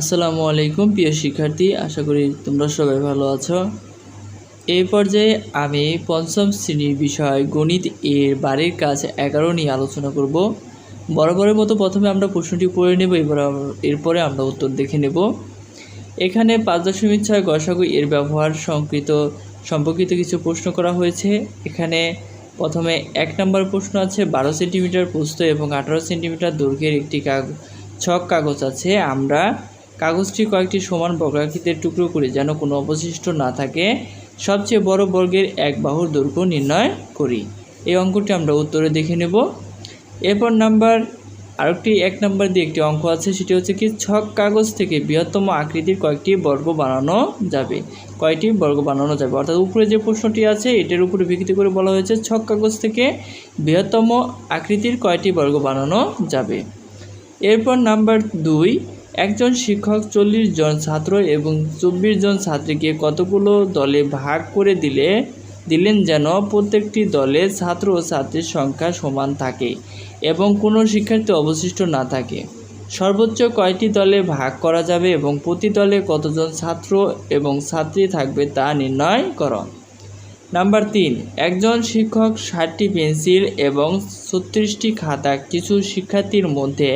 আসসালামু আলাইকুম প্রিয় শিক্ষার্থী, আশা করি তোমরা সবাই ভালো আছো। এই পর্যায়ে আমি পঞ্চম শ্রেণীর বিষয় গণিত এর বাড়ির কাজ 11 নিয়ে আলোচনা করব। বরাবরের মতো প্রথমে আমরা প্রশ্নটি পড়ে নেব, এরপরে আমরা উত্তর দেখে নেব। এখানে 5.6 গসাগু এর ব্যবহার সম্পর্কিত কিছু প্রশ্ন করা হয়েছে। এখানে প্রথমে 1 নম্বর প্রশ্ন আছে, 12 সেন্টিমিটার প্রস্থ এবং 18 সেন্টিমিটার দৈর্ঘ্যের একটি ছক কাগজ আছে। আমরা কাগজটি কয়েকটি সমান বর্গাকৃতির টুকরো করে যেন কোনো অবশিষ্ট না থাকে সবচেয়ে বড় বর্গের এক বাহুর দৈর্ঘ্য নির্ণয় করি। এই অঙ্কটি আমরা উত্তরে দেখে নেব। এরপর আরেকটি 1 নম্বর দিয়ে একটি অঙ্ক আছে, সেটি হচ্ছে কি ছক কাগজ থেকে বৃহত্তম আকৃতির কয়েকটি বর্গ বানানো যাবে। অর্থাৎ উপরে যে প্রশ্নটি আছে এটার উপরে ভিত্তি করে বলা হয়েছে ছক কাগজ থেকে বৃহত্তম আকৃতির কয়টি বর্গ বানানো যাবে। এরপর নাম্বার 2, একজন শিক্ষক 40 জন ছাত্র এবং 24 জন ছাত্রীকে কতগুলো দলে ভাগ করে দিলেন যেন প্রত্যেকটি দলে ছাত্র ও ছাত্রীর সংখ্যা সমান থাকে এবং কোনো শিক্ষার্থী অবশিষ্ট না থাকে। সর্বোচ্চ কয়টি দলে ভাগ করা যাবে এবং প্রতি দলে কতজন ছাত্র এবং ছাত্রী থাকবে তা নির্ণয় করো। নাম্বার 3, একজন শিক্ষক 60টি পেন্সিল এবং 36টি খাতা কিছু শিক্ষার্থীর মধ্যে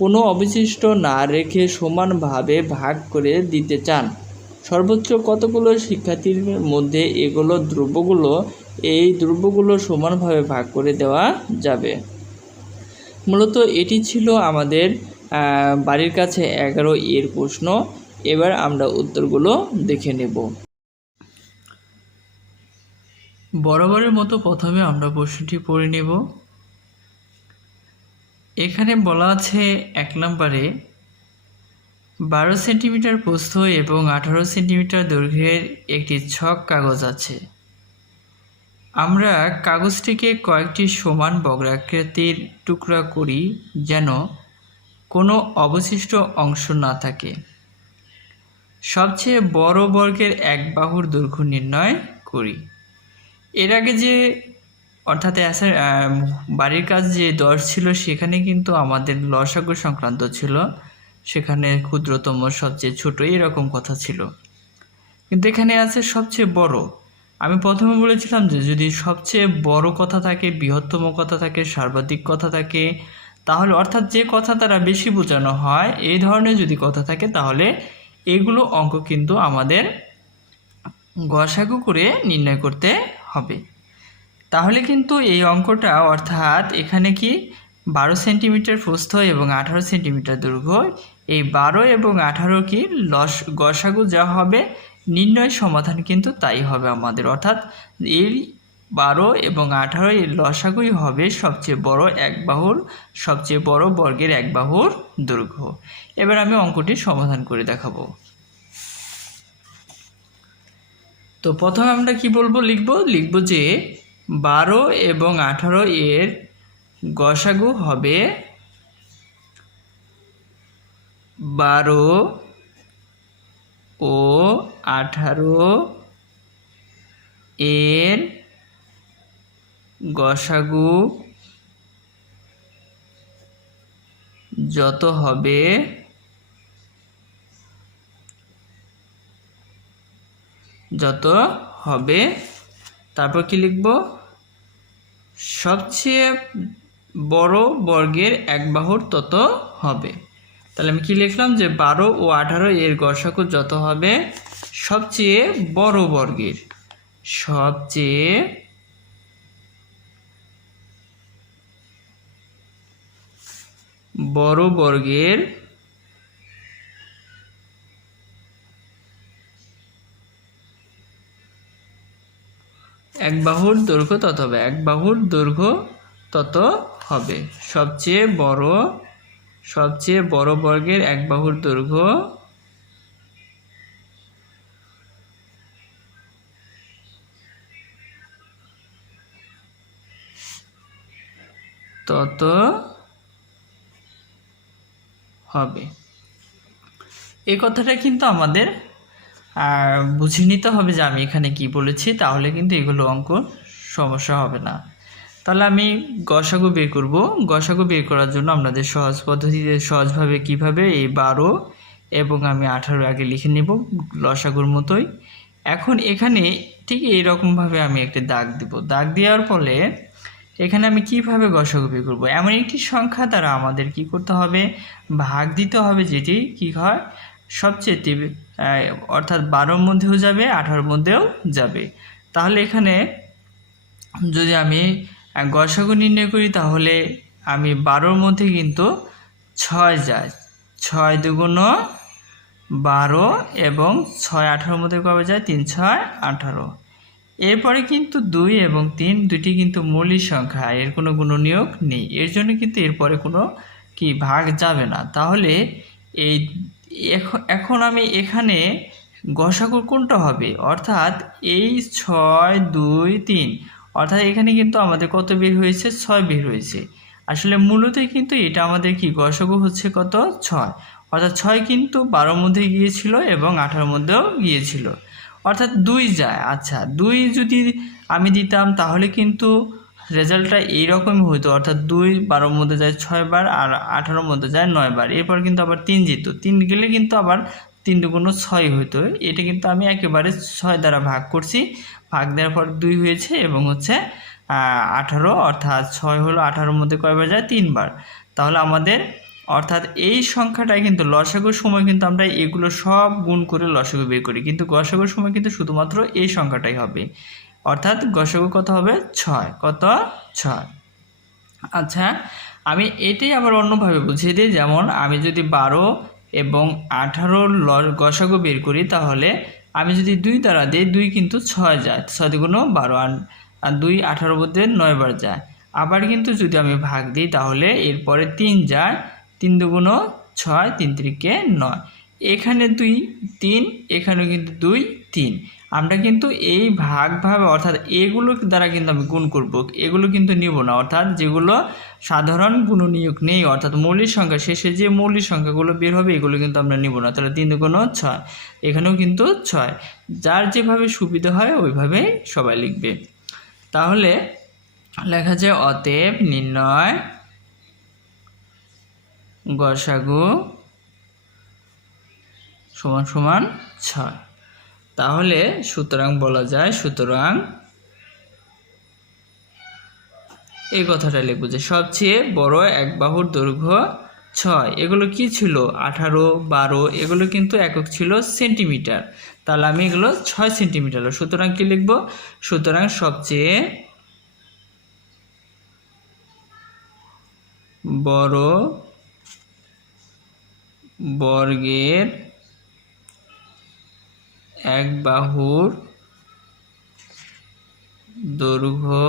কোনো অবশিষ্ট না রেখে সমানভাবে ভাগ করে দিতে চান। সর্বোচ্চ কতগুলো শিক্ষার্থীর মধ্যে এই দ্রব্যগুলো সমানভাবে ভাগ করে দেওয়া যাবে। মূলত এটি ছিল আমাদের বাড়ির কাছে 11 এর প্রশ্ন। এবার আমরা উত্তরগুলো দেখে নেব। বরাবরের মতো প্রথমে আমরা প্রশ্নটি পড়ে নেব। এখানে বলা আছে 1 নম্বরে 12 সেন্টিমিটার প্রস্থ এবং 18 সেন্টিমিটার দৈর্ঘ্যের একটি ছক কাগজ আছে। আমরা কাগজটিকে কয়েকটি সমান বর্গাকৃতির টুকরা করি যেন কোনো অবশিষ্ট অংশ না থাকে। সবচেয়ে বড় বর্গের এক বাহুর দৈর্ঘ্য নির্ণয় করি। এর আগে যে অর্থাৎ বাড়ির কাজ যে 10 ছিল সেখানে কিন্তু আমাদের লসাগু সংক্রান্ত ছিল, সেখানে ক্ষুদ্রতম সবচেয়ে ছোট এরকম কথা ছিল, কিন্তু এখানে আছে সবচেয়ে বড়। আমি প্রথমে বলেছিলাম যে যদি সবচেয়ে বড় কথা থাকে, বৃহত্তম কথা থাকে, সর্বাধিক কথা থাকে, তাহলে অর্থাৎ যে কথা দ্বারা বেশি বোঝানো হয় এই ধরনের যদি কথা থাকে তাহলে এগুলো অঙ্ক কিন্তু আমাদের গসাগু করে নির্ণয় করতে হবে। তাহলে কিন্তু এই অঙ্কটা অর্থাৎ এখানে কি 12 সেন্টিমিটার প্রস্থ এবং 18 সেন্টিমিটার দৈর্ঘ্য, এই 12 এবং 18 কি গসাগু যা হবে নির্ণয় সমাধান কিন্তু তাই হবে আমাদের, অর্থাৎ এই 12 এবং 18 এর লসাগুই হবে সবচেয়ে বড় বর্গের এক বাহুর দৈর্ঘ্য। এবার আমি অঙ্কটি সমাধান করে দেখাবো। তো প্রথমে আমরা কি লিখব যে 12 এবং 18 এর গসাগু হবে 12 ও 18 এর গসাগু যত হবে তারপর কি লিখব, সবচেয়ে বড় বর্গের এক বাহুর তত হবে। তাহলে আমি কি লিখলাম যে 12 ও 18 এর গসাগু যত হবে সবচেয়ে বড় বর্গের এক বাহুর দৈর্ঘ্য তত হবে। সবচেয়ে বড় বর্গের এক বাহুর দৈর্ঘ্য তত হবে। এই কথাটা কিন্তু আমাদের বুঝে নিতে হবে যে আমি এখানে কি বলেছি, তাহলে কিন্তু এগুলো অঙ্ক সমস্যা হবে না। তাহলে আমি গসাগু বের করব। গসাগু বের করার জন্য আমাদের সহজ পদ্ধতিতে সহজভাবে কিভাবে এই 12 এবং আমি 18 আগে লিখে নেব লসাগুর মতোই। এখন এখানে ঠিক এইরকমভাবে আমি একটা দাগ দিব। দাগ দেওয়ার ফলে এখানে আমি কিভাবে গসাগু বের করব, এমন একটি সংখ্যা দ্বারা আমাদের কি করতে হবে, ভাগ দিতে হবে, যেটি কি হয় সবচেয়ে অর্থাৎ 12-র মধ্যেও যাবে 18-র মধ্যেও যাবে। তাহলে এখানে যদি আমি গসাগু নির্ণয় করি তাহলে আমি 12-র মধ্যে কিন্তু 6 যায়, 6 দুগুণ 12 এবং 6 18-র মধ্যে কবে যায়, 3 6 18। এরপরে কিন্তু 2 এবং 3 দুটি কিন্তু মৌলিক সংখ্যা, এর কোনো গুণনীয়ক নেই, এর জন্য কিন্তু এরপরে কোনো কি ভাগ যাবে না। তাহলে এই এখন আমি এখানে গসাগু কোনটা হবে, অর্থাৎ এই 6 2 3, অর্থাৎ এখানে কিন্তু আমাদের কত বের হয়েছে, 6 বের হয়েছে। আসলে মূলত কিন্তু এটা আমাদের কি গসাগু হচ্ছে কত, 6, অর্থাৎ 6 কিন্তু 12-র মধ্যে গিয়েছিল এবং 18-র মধ্যেও গিয়েছিল, অর্থাৎ 2 যায়। আচ্ছা 2 যদি আমি দিতাম তাহলে কিন্তু রেজাল্টটা এইরকমই হতো, অর্থাৎ 2 12-র মধ্যে যায় 6 বার আর 18-র মধ্যে যায় 9 বার। এরপর কিন্তু আবার 3 যেত, 3 গেলে কিন্তু আবার 3 দুগুণ 6 হতো। এটা কিন্তু আমি একেবারে 6 দ্বারা ভাগ করছি, ভাগ দেওয়ার পর 2 হয়েছে এবং হচ্ছে 18, অর্থাৎ 6 হলো 18-র মধ্যে কয়বার যায়, 3 বার। তাহলে আমাদের অর্থাৎ এই সংখ্যাটাই কিন্তু লসাগুর সময় কিন্তু আমরা এগুলো সব গুণ করে লসাগু বের করি, কিন্তু গসাগুর সময় কিন্তু শুধুমাত্র এই সংখ্যাটাই হবে, অর্থাৎ গসাগু কত হবে, 6, কত 6। আচ্ছা আমি এটাই আবার অন্যভাবে বুঝিয়ে দিই, যেমন আমি যদি 12 এবং 18-র গসাগু বের করি তাহলে আমি যদি 2 দ্বারা দিই, 2 কিন্তু 6 যায়, 6 দুগুণ 12 আর 2 18-র মধ্যে 9 বার যায়। আবার কিন্তু যদি আমি ভাগ দিই তাহলে এরপরে 3 যায়, 3 দুগুণ 6, 3 3-কে 9, এখানে 2 3, এখানেও কিন্তু 2 3। আমরা কিন্তু এই ভাগভাবে অর্থাৎ এগুলো দ্বারা কিন্তু আমি গুণ করব, এগুলো কিন্তু নিব না, অর্থাৎ যেগুলো সাধারণ গুণনীয়ক নেই, অর্থাৎ মৌলিক সংখ্যা শেষে যে মৌলিক সংখ্যাগুলো বের হবে এগুলো কিন্তু আমরা নিব না। তাহলে 3 দুগুণ 6, এখানেও কিন্তু 6, যার যেভাবে সুবিধা হয় ওইভাবে সবাই লিখবে। তাহলে লেখা যায় অতএব নির্ণয় গসাগু সমান সমান 6। তাহলে সুতরাং বলা যায়, সুতরাং এই কথাটা লিখব যে সবচেয়ে বড় এক বাহুর দৈর্ঘ্য 6। এগুলো কি ছিল, 18 12, এগুলো কিন্তু একক ছিল সেন্টিমিটার, তাহলে আমি এগুলো 6 সেন্টিমিটার। সুতরাং কি লিখব, সুতরাং সবচেয়ে বড় বর্গের এক বাহুর দৈর্ঘ্য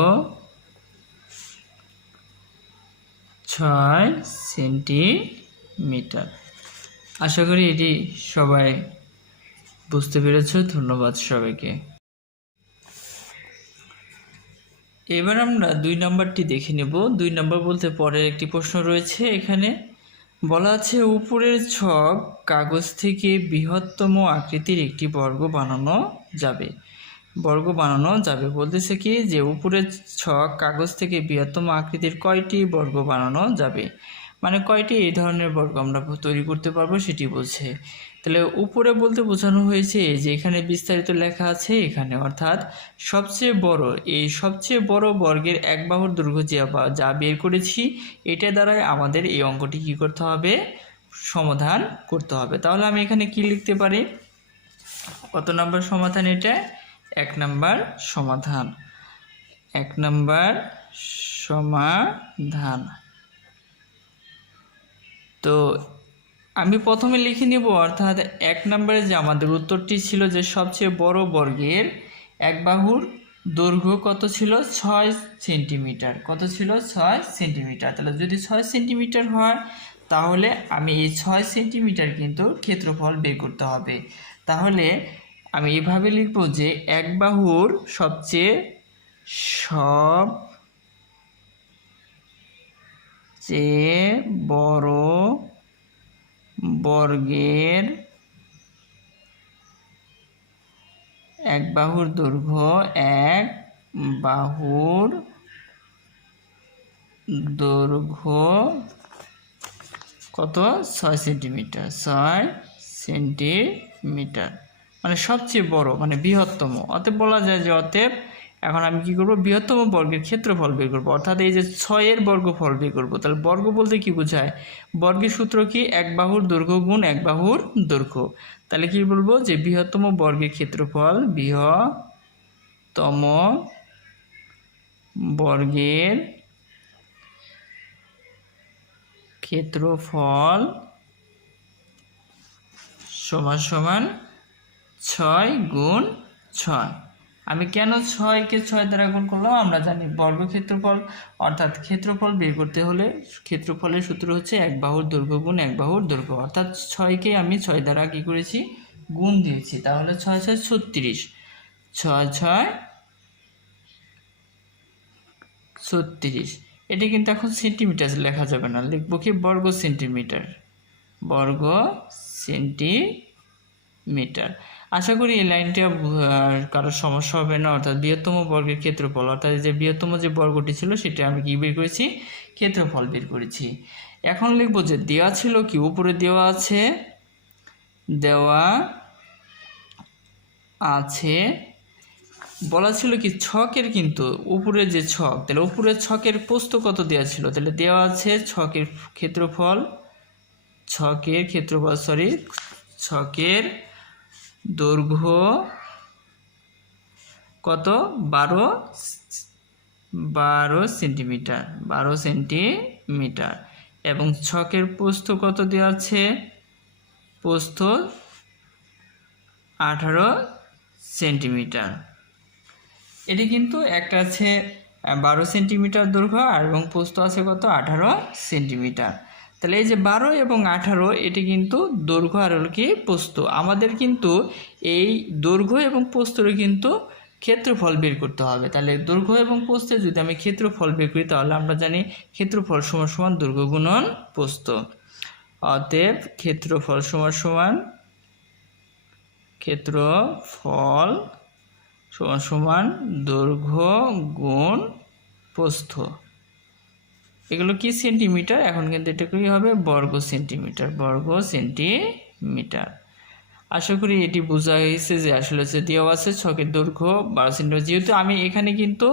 6 সেন্টিমিটার। আশা করি এটি সবাই বুঝতে পেরেছ। ধন্যবাদ সবাইকে। এবার আমরা 2 নম্বরটি দেখে নেব। 2 নম্বর বলতে পরের একটি প্রশ্ন রয়েছে, এখানে বলা আছে উপরের ছক কাগজ থেকে বৃহত্তম আকৃতির একটি বর্গ বানানো যাবে। বর্গ বানানো যাবে বলতেছে কি যে উপরের ছক কাগজ থেকে বৃহত্তম আকৃতির কয়টি বর্গ বানানো যাবে, মানে কয়টি এই ধরনের বর্গ আমরা তৈরি করতে পারবো সেটি বলছে। তাহলে উপরে বলতে বোঝানো হয়েছে যে এখানে বিস্তারিত লেখা আছে এখানে, অর্থাৎ সবচেয়ে বড়, এই সবচেয়ে বড় বর্গের এক বাহুর দৈর্ঘ্য যা বের করেছি এটা দ্বারাই আমাদের এই অঙ্কটি কী করতে হবে, সমাধান করতে হবে। তাহলে আমি এখানে কি লিখতে পারি, কত নম্বর সমাধান এটা, 1 নম্বর সমাধান, 1 নম্বর সমাধান। তো আমি প্রথমে লিখে নিব, অর্থাৎ 1 নম্বরে যে আমাদের উত্তরটি ছিল যে সবচেয়ে বড় বর্গের এক বাহুর দৈর্ঘ্য কত ছিল, 6 সেন্টিমিটার। কত ছিল, 6 সেন্টিমিটার। তাহলে যদি 6 সেন্টিমিটার হয় তাহলে আমি এই 6 সেন্টিমিটার কিন্তু ক্ষেত্রফল বের করতে হবে। তাহলে আমি এভাবে লিখব যে এক বাহুর সবচেয়ে বড় বর্গের এক বাহুর দৈর্ঘ্য, এক বাহুর দৈর্ঘ্য কত, 6 সেন্টিমিটার, 6 সেন্টিমিটার, মানে সবচেয়ে বড়, মানে বৃহত্তম। অতএব বলা যায় যে অতএব এখন আমি কি করব, বৃহত্তম বর্গের ক্ষেত্রফল বের করব, অর্থাৎ এই যে 6 এর বর্গফল বের করব। তাহলে বর্গ বলতে কি বোঝায়, বর্গের সূত্র কি, এক বাহুর দৈর্ঘ্য গুণ এক বাহুর দৈর্ঘ্য। তাহলে কি বলবো যে বৃহত্তম বর্গের ক্ষেত্রফল, বৃহত্তম বর্গের ক্ষেত্রফল সমান সমান 6 গুণ 6। আমি কেন 6কে 6 দ্বারা গুণ করলাম, আমরা জানি বর্গক্ষেত্রফল অর্থাৎ ক্ষেত্রফল বের করতে হলে ক্ষেত্রফলের সূত্র হচ্ছে এক বাহুর দৈর্ঘ্য গুণ এক বাহুর দৈর্ঘ্য, অর্থাৎ 6কে আমি 6 দ্বারা কি করেছি, গুণ দিয়েছি। তাহলে 6 6 36, 6 6 36। এটি কিন্তু এখন সেন্টিমিটার লেখা যাবে না, লিখবো কি বর্গ সেন্টিমিটার, বর্গ সেন্টিমিটার। আশা করি এই লাইনটা কারোর সমস্যা হবে না। অর্থাৎ বৃহত্তম বর্গের ক্ষেত্রফল, অর্থাৎ যে বৃহত্তম যে বর্গটি ছিল সেটা আমি কি বের করেছি, ক্ষেত্রফল বের করেছি। এখন লিখবো যে দেওয়া ছিল কি, উপরে দেওয়া আছে বলা ছিল কি ছকের, কিন্তু উপরে যে ছক, তাহলে উপরের ছকের প্রস্থ কত দেওয়া ছিল, তাহলে দেওয়া আছে ছকের দৈর্ঘ্য কত, 12 সেন্টিমিটার, এবং ছকের প্রস্থ কত দেওয়া আছে, প্রস্থ 18 সেন্টিমিটার। এটি কিন্তু একটা আছে 12 সেন্টিমিটার দৈর্ঘ্য আর এবং প্রস্থ আছে কত, 18 সেন্টিমিটার। তাহলে এই যে 12 এবং 18 এটি কিন্তু দৈর্ঘ্য আর হল কি প্রস্থ। আমাদের কিন্তু এই দৈর্ঘ্য এবং প্রস্থের কিন্তু ক্ষেত্রফল বের করতে হবে। তাহলে দৈর্ঘ্য এবং প্রস্থে যদি আমি ক্ষেত্রফল বের করি তাহলে আমরা জানি ক্ষেত্রফল সমান সমান দৈর্ঘ্য গুণন প্রস্থ। অতএব ক্ষেত্রফল সমান দৈর্ঘ্য গুণ প্রস্থ। এগুলো কি সেন্টিমিটার, এখন কিন্তু এটা কি হবে বর্গ সেন্টিমিটার। আশা করি এটি বোঝা গেছে যে আসলে যে দেওয়া আছে ছকের দৈর্ঘ্য 12 সেন্টিমিটার, যেহেতু আমি এখানে কিন্তু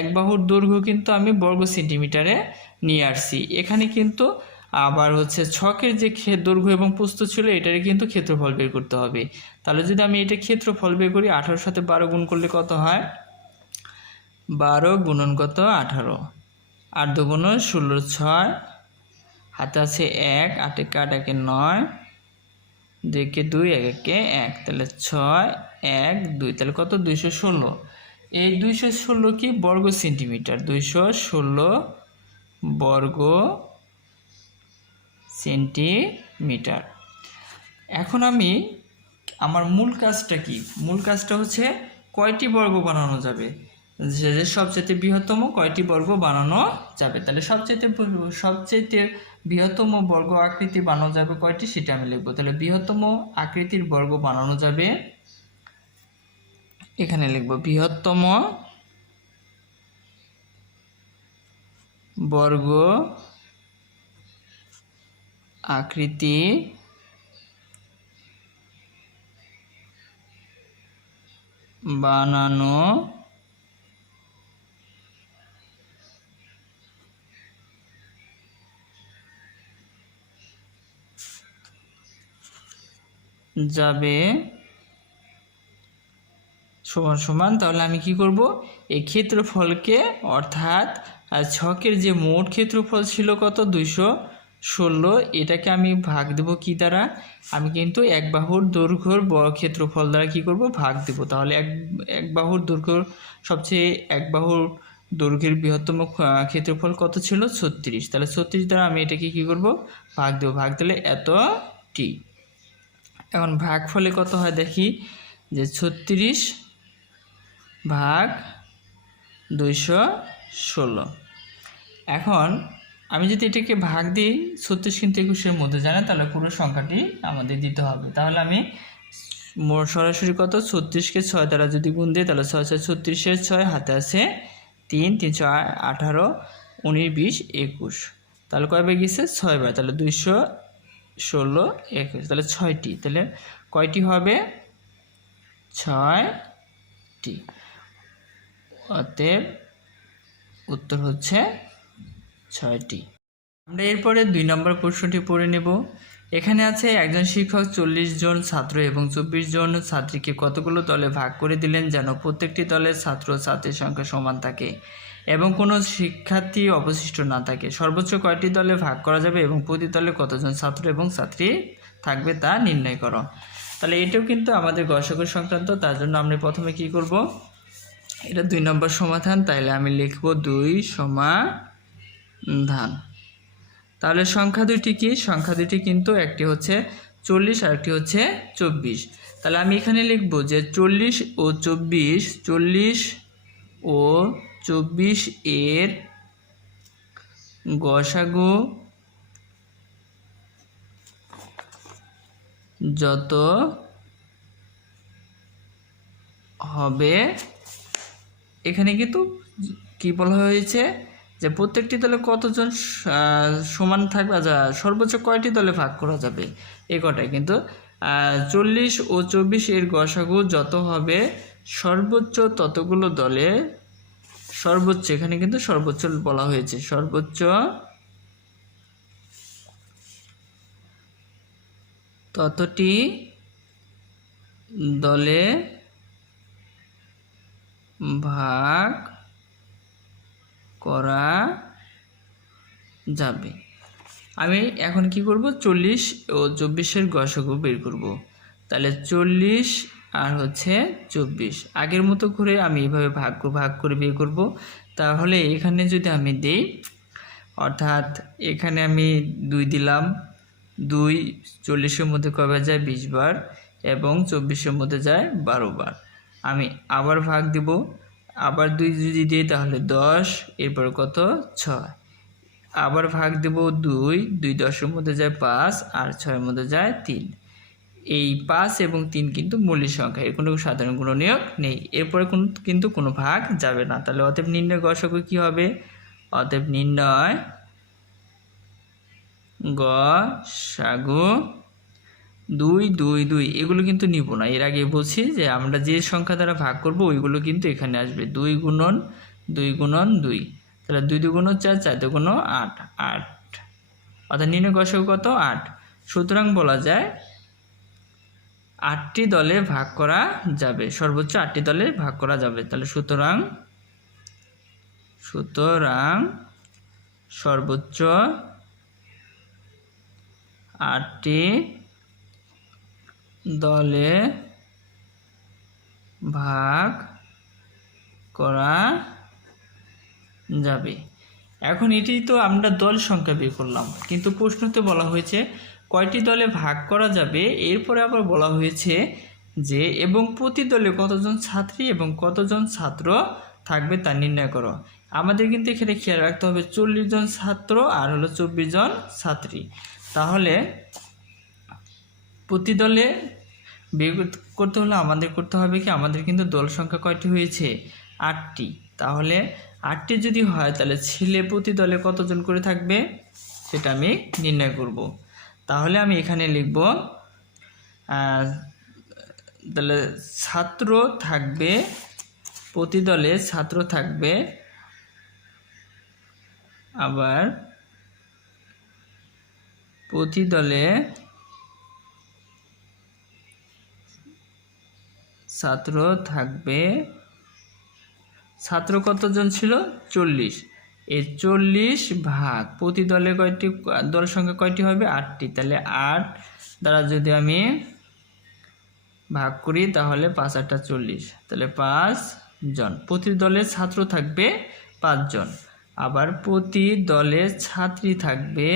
এক বাহুর দৈর্ঘ্য কিন্তু আমি বর্গ সেন্টিমিটারে নিয়ে আসছি, এখানে কিন্তু আবার হচ্ছে ছকের যে দৈর্ঘ্য এবং প্রস্থ ছিল এটারে কিন্তু ক্ষেত্রফল বের করতে হবে। তাহলে যদি আমি এটা ক্ষেত্রফল বের করি, 18 সাথে 12 গুণ করলে কত হয়, 12 গুণন কত 18, 8 2 গুণ 16, 6 হাতে আছে 1, 8 কাট 1 9, 2 কে 2, 1 কে 1, তাহলে 6 1 2, তাহলে কত 216। এই 216 কি বর্গ সেন্টিমিটার, 216 বর্গ সেন্টিমিটার। এখন আমি আমার মূল কাজটা কি, মূল কাজটা হচ্ছে কয়টি বর্গ বানানো যাবে, যে সবচেয়ে বৃহত্তম কয়টি বর্গ বানানো যাবে। তাহলে সবচেয়ে বৃহত্তম বর্গ আকৃতি বানানো যাবে কয়টি সেটা আমি লিখবো। তাহলে বৃহত্তম আকৃতির বর্গ বানানো যাবে, এখানে লিখবো বৃহত্তম বর্গ আকৃতি বানানো যাবে সমান সমান। তাহলে আমি কি করব, এই ক্ষেত্রফলকে অর্থাৎ ছকের যে মোট ক্ষেত্রফল ছিল কত 216, এটাকে আমি ভাগ দেব কি দ্বারা, আমি কিন্তু এক বাহুর দৈর্ঘ্যর ক্ষেত্রফল দ্বারা কি করব, ভাগ দেব। তাহলে এক বাহুর দৈর্ঘ্য সবচেয়ে এক বাহুর দৈর্ঘ্যের বৃহত্তম ক্ষেত্রফল কত ছিল 36, তাহলে 36 দ্বারা আমি এটাকে কি করব, ভাগ দেব। ভাগ দিলে এতটি। এখন ভাগ ফলে কত হয় দেখি, যে 36 ভাগ 216। এখন আমি যদি এটাকে ভাগ দিই, 36 কিন্তু 21-এর মধ্যে যায় না, তাহলে পুরো সংখ্যাটি আমাদের দিতে হবে। তাহলে আমি সরাসরি কত 36কে 6 দ্বারা যদি গুণ দিই, তাহলে 6 6 36, 6 হাতে আছে 3, 3 6 18, 19 20 21, তাহলে কয়বার গেছে 6 বার, তাহলে 16, 21, তাহলে 6টি। তাহলে কয়টি হবে? 6টি। অতএব উত্তর হচ্ছে 6টি। আমরা এরপরে 2 নম্বর প্রশ্নটি পড়ে নেব। এখানে আছে একজন শিক্ষক 40 জন ছাত্র এবং 24 জন ছাত্রীকে কতগুলো দলে ভাগ করে দিলেন যেন প্রত্যেকটি দলের ছাত্র ছাত্রীর সংখ্যা সমান থাকে এবং কোনো শিক্ষার্থী অবশিষ্ট না থাকে। সর্বোচ্চ কয়টি দলে ভাগ করা যাবে এবং প্রতি দলে কতজন ছাত্র এবং ছাত্রী থাকবে তা নির্ণয় করো। তাহলে এটাও কিন্তু আমাদের গসাগু সংক্রান্ত। তার জন্য আমরা প্রথমে কি করব, এটা 2 নম্বর সমাধান। তাইলে আমি লিখব 2 সমাধান। তাহলে সংখ্যা দুইটি কি? সংখ্যা দুইটি কিন্তু একটি হচ্ছে 40 আর একটি হচ্ছে 24। তাহলে আমি এখানে লিখব যে 40 ও 24 ও 24 এর গসাগু যত হবে, এখানে কিন্তু কি বলা হয়েছে যে প্রত্যেকটি দলে কতজন সমান থাকবে, সর্বোচ্চ কয়টি দলে ভাগ করা যাবে, এই কটাই কিন্তু 40 ও 24 এর গসাগু যত হবে সর্বোচ্চ ততগুলো দলে, সর্বোচ্চ এখানে কিন্তু সর্বোচ্চ বলা হয়েছে, সর্বোচ্চ ততটি দলে ভাগ করা যাবে। আমি এখন কি করব, 40 ও 24 এর গসাগু বের করব। তাহলে 40 আর হচ্ছে 24 আগের মতো করে আমি এইভাবে ভাগ করে বের করব। তাহলে এখানে যদি আমি দেই, অর্থাৎ এখানে আমি 2 দিলাম, 2 40-এর মধ্যে কয়বার যায়? 20 বার, এবং 24-এর মধ্যে যায় 12 বার। আমি আবার ভাগ দিব, আবার 2 যদি দিই তাহলে 10, এরপর কত? 6। আবার ভাগ দেব 2 10-এর মধ্যে যায় 5, আর 6-এর মধ্যে যায় 3। এই 5 এবং 3 কিন্তু মৌলিক সংখ্যা, এর কোনো সাধারণ গুণনীয়ক নেই, এরপরে কিন্তু কোনো ভাগ যাবে না। তাহলে অতএব নির্ণয় গসাগু কি হবে? অতএব নির্ণয় গসাগু 2 2 2, এগুলো কিন্তু নিব না। এর আগে বলছি যে আমরা যে সংখ্যা দ্বারা ভাগ করব ওইগুলো কিন্তু এখানে আসবে। 2 গুণন 2 গুণন 2, তাহলে 2 2 গুণ 4, 4 2 গুণ 8, 8। অর্থাৎ নির্ণয় গসাগু কত? 8। সুতরাং বলা যায় 8টি দলে ভাগ করা যাবে, সর্বোচ্চ 8টি দলে ভাগ করা যাবে। তাহলে সুতরাং সর্বোচ্চ 8টি দলে ভাগ করা যাবে। এখন এটি তো আমরা দল সংখ্যা বের করলাম, কিন্তু প্রশ্নতে বলা হয়েছে কয়টি দলে ভাগ করা যাবে। এরপরে আবার বলা হয়েছে যে এবং প্রতি দলে কতজন ছাত্রী এবং কতজন ছাত্র থাকবে তা নির্ণয় করো। আমাদের কিন্তু এখানে খেয়াল রাখতে হবে 40 জন ছাত্র আর হলো 24 জন ছাত্রী। তাহলে প্রতি দলে বের করতে হলে আমাদের করতে হবে কি, আমাদের কিন্তু দল সংখ্যা কয়টি হয়েছে? 8টি। তাহলে 8টি যদি হয় তাহলে ছেলে প্রতি দলে কতজন করে থাকবে সেটা আমি নির্ণয় করব। তাহলে আমি এখানে লিখব, তাহলে ছাত্র থাকবে প্রতি দলে, ছাত্র থাকবে, আবার প্রতি দলে ছাত্র থাকবে। ছাত্র কতজন ছিল? 40। এই 40 ভাগ প্রতি দলে কয়টি, দল সংখ্যা কয়টি হবে? 8টি। তাহলে 8 দ্বারা যদি আমি ভাগ করি তাহলে 5 8 40, তাহলে 5 জন। প্রতি দলে ছাত্র থাকবে 5 জন, আবার প্রতি দলে ছাত্রী থাকবে,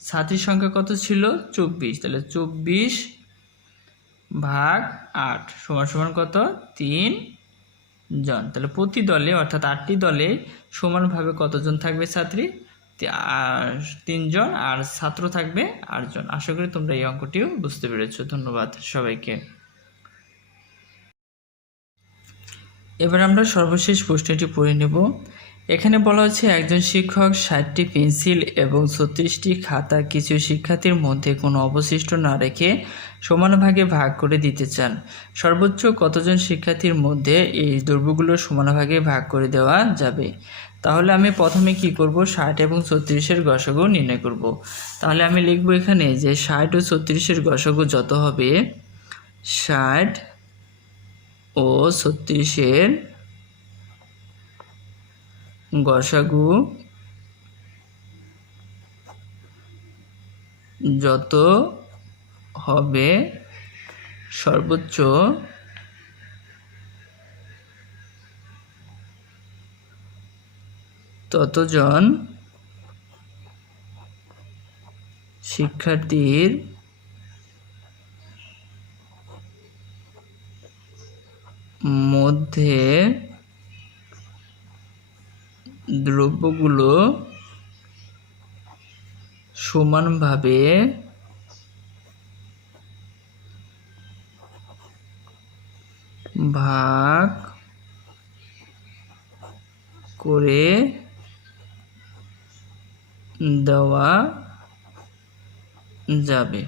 ছাত্রীর সংখ্যা কত ছিল? 24। তাহলে 24 ভাগ 8 সমান কত? 3 জন। তাহলে প্রতি দলে অর্থাৎ 8টি দলে সমানভাবে কতজন থাকবে ছাত্রী? 3 জন, আর ছাত্র থাকবে 8 জন। আশা করি তোমরা এই অঙ্কটিও বুঝতে পেরেছো। ধন্যবাদ সবাইকে। এবার আমরা সর্বশেষ প্রশ্নটি পড়ে নেব। এখানে বলা হচ্ছে একজন শিক্ষক 60টি পেন্সিল এবং 36টি খাতা কিছু শিক্ষার্থীর মধ্যে কোনো অবশিষ্ট না রেখে সমান ভাগে ভাগ করে দিতে চান। সর্বোচ্চ কতজন শিক্ষার্থীর মধ্যে এই দ্রব্যগুলো সমান ভাগে ভাগ করে দেওয়া যাবে? তাহলে আমি প্রথমে কি করব, 60 এবং 36-এর গসাগু নির্ণয় করব। তাহলে আমি লিখব এখানে যে 60 ও 36-এর গসাগু যত হবে, 60 ও 36-এর গসাগু যত হবে সর্বোচ্চ ততজন শিক্ষার্থীর মধ্যে দ্রব্যগুলো সমানভাবে ভাগ করে দেওয়া যাবে।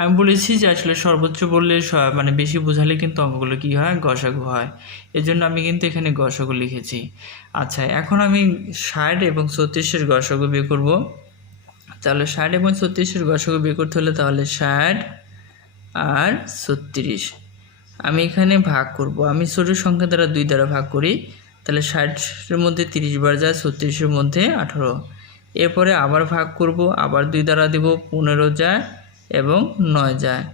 আমি বলেছি যে আসলে সর্বোচ্চ বললে মানে বেশি বোঝালে কিন্তু অঙ্কগুলো কী হয়, গসাগু হয়। এজন্য আমি কিন্তু এখানে গসাগু লিখেছি। আচ্ছা, এখন আমি 60 এবং 36-এর গসাগু বের করব। তাহলে 60 এবং 36-এর গসাগু বের করতে হলে তাহলে 60 আর 36 আমি এখানে ভাগ করব। আমি ছোট সংখ্যা দ্বারা 2 দ্বারা ভাগ করি। তাহলে 60-এর মধ্যে 30 বার যায়, 36-এর মধ্যে 18। এরপরে আবার ভাগ করব, আবার 2 দ্বারা দেব, 15 যায় এবং 9 যায়।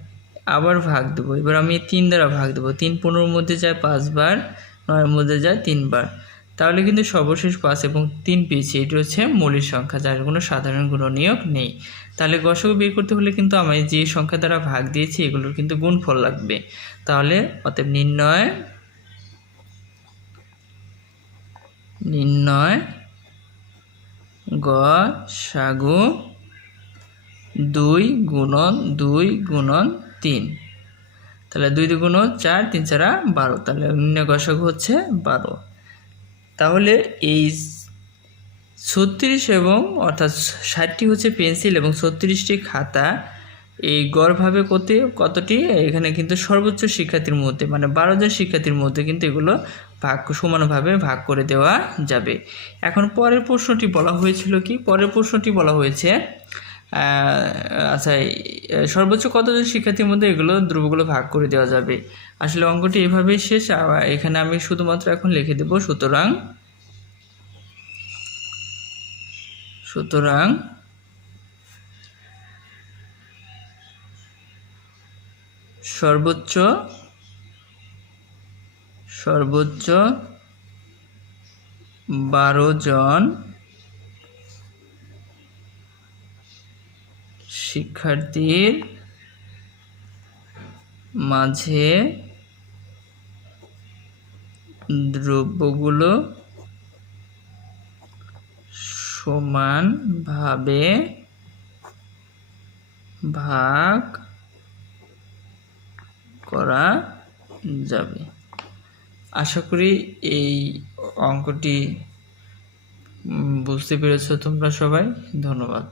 আবার ভাগ দেব, এবার আমি 3 দ্বারা ভাগ দেব, 3 15-এর মধ্যে যায় 5 বার, 9-এর মধ্যে যায় 3 বার। তাহলে কিন্তু সর্বশেষ 5 এবং 3 পেয়েছি। এটি হচ্ছে মৌলিক সংখ্যা, যার কোনো সাধারণ গুণনীয়ক নেই। তাহলে গসাগু বের করতে হলে কিন্তু আমি যে সংখ্যা দ্বারা ভাগ দিয়েছি এগুলোর কিন্তু গুণফল লাগবে। তাহলে অতএব নির্ণয় গসাগু 2 গুণন 2 গুণন 3। তাহলে 2 2 গুণ 4, 3 4 12। তাহলে নির্ণয় গসাগু হচ্ছে 12। তাহলে এই 36 এবং অর্থাৎ 60টি হচ্ছে পেন্সিল এবং 36টি খাতা, এই গড়ভাবে কতটি এখানে কিন্তু সর্বোচ্চ শিক্ষার্থীর মধ্যে মানে 12 জন শিক্ষার্থীর মধ্যে কিন্তু এগুলো সমানভাবে ভাগ করে দেওয়া যাবে। এখন পরের প্রশ্নটি বলা হয়েছিল কি, পরের প্রশ্নটি বলা হয়েছে আচ্ছা, সর্বোচ্চ কতজন শিক্ষার্থীর মধ্যে এগুলো দ্রব্যগুলো ভাগ করে দেওয়া যাবে। আসলে অঙ্কটি এভাবেই শেষ। এখানে আমি শুধুমাত্র এখন লিখে দেব সুতরাং সর্বোচ্চ 12 জন শিক্ষার্থীর মাঝে দ্রব্যগুলো সমানভাবে ভাগ করা যাবে। আশা করি এই অঙ্কটি বুঝতে পেরেছো তোমরা সবাই। ধন্যবাদ।